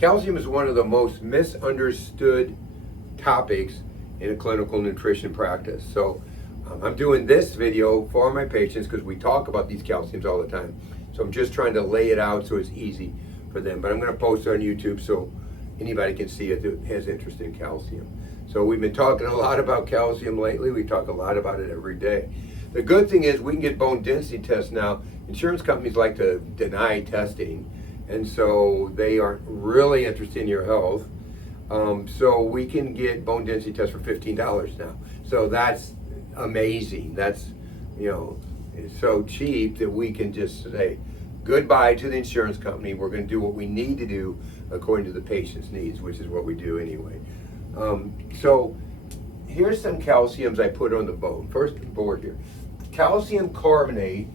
Calcium is one of the most misunderstood topics in a clinical nutrition practice. So I'm doing this video for my patients because we talk about these calciums all the time. So I'm just trying to lay it out so it's easy for them. But I'm going to post it on YouTube so anybody can see it that has interest in calcium. So we've been talking a lot about calcium lately. We talk a lot about it every day. The good thing is we can get bone density tests now. Insurance companies like to deny testing, and so they aren't really interested in your health. So we can get bone density tests for $15 now. So that's amazing. That's, it's so cheap that we can just say goodbye to the insurance company. We're going to do what we need to do according to the patient's needs, which is what we do anyway. So here's some calciums I put on the bone. First board here. Calcium carbonate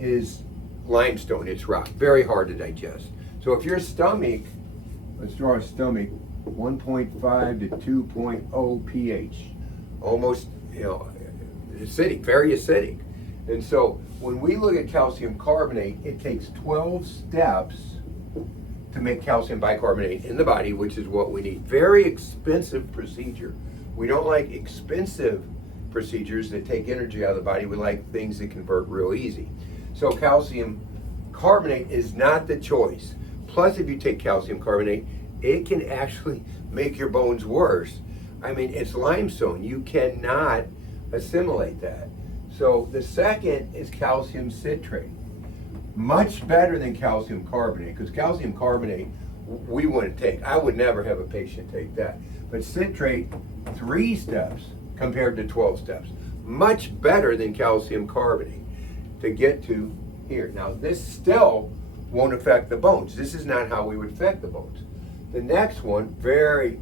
is limestone. It's rock. Very hard to digest. So if your stomach, let's draw a stomach, 1.5 to 2.0 pH, almost, acidic, very acidic. And so when we look at calcium carbonate, it takes 12 steps to make calcium bicarbonate in the body, which is what we need. Very expensive procedure. We don't like expensive procedures that take energy out of the body. We like things that convert real easy. So calcium carbonate is not the choice. Plus, if you take calcium carbonate, it can actually make your bones worse. I mean, it's limestone. You cannot assimilate that. So the second is calcium citrate. Much better than calcium carbonate, because calcium carbonate we wouldn't take. I would never have a patient take that. But citrate, 3 steps compared to 12 steps. Much better than calcium carbonate to get to here. Now this still won't affect the bones. This is not how we would affect the bones. The next one, very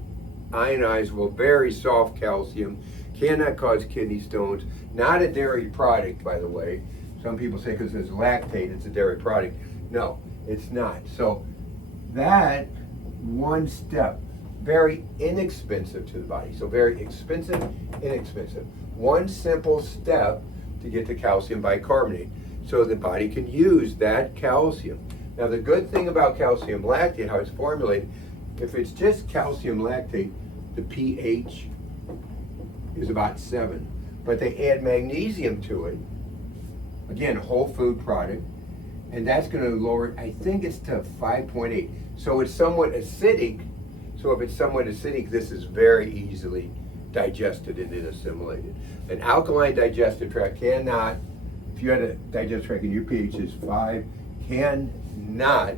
ionizable, very soft calcium, cannot cause kidney stones, not a dairy product, by the way. Some people say because it's lactate, it's a dairy product. No, it's not. So that one step, very inexpensive to the body. So very expensive, inexpensive. One simple step to get to calcium bicarbonate so the body can use that calcium. Now the good thing about calcium lactate, how it's formulated, if it's just calcium lactate, the pH is about 7. But they add magnesium to it, again, whole food product, and that's going to lower it, I think it's to 5.8. So it's somewhat acidic. So if it's somewhat acidic, this is very easily digested and then assimilated. An alkaline digestive tract cannot, if you had a digestive tract and your pH is 5, cannot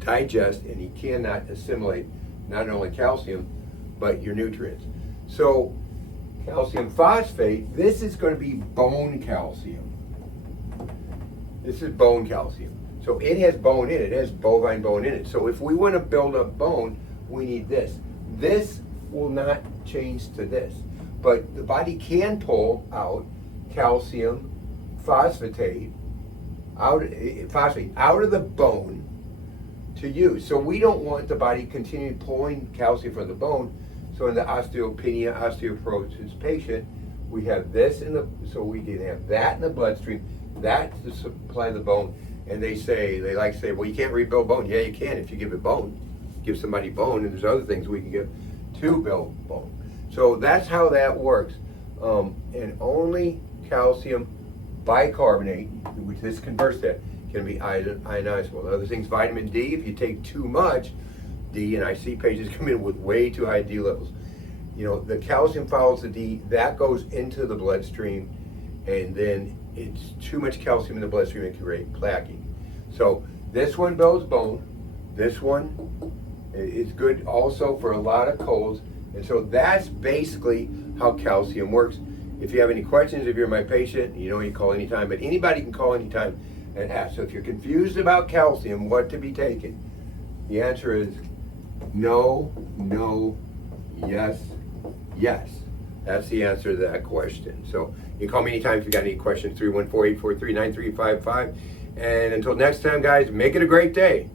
digest and you cannot assimilate not only calcium, but your nutrients. So calcium phosphate, this is going to be bone calcium. This is bone calcium. So it has bone in it. It has bovine bone in it. So if we want to build up bone, we need this. This will not change to this. But the body can pull out calcium phosphate out of the bone to use. So we don't want the body continuing pulling calcium from the bone. So in the osteopenia, osteoporosis patient, we have this so we can have that in the bloodstream, that to supply the bone. And they like to say, well, you can't rebuild bone. Yeah, you can if you give it bone. Give somebody bone, and there's other things we can give to build bone. So that's how that works. And only calcium bicarbonate, which this converts that, can be ionizable. Other things, vitamin D, if you take too much D, and I see patients come in with way too high D levels. The calcium follows the D, that goes into the bloodstream, and then it's too much calcium in the bloodstream and can create plaquing. So this one builds bone. This one is good also for a lot of colds. And so that's basically how calcium works. If you have any questions, if you're my patient, you can call anytime, but anybody can call anytime and ask. So if you're confused about calcium, what to be taken, the answer is no, no, yes, yes. That's the answer to that question. So you can call me anytime if you got any questions, 314-843-9355. And until next time, guys, make it a great day.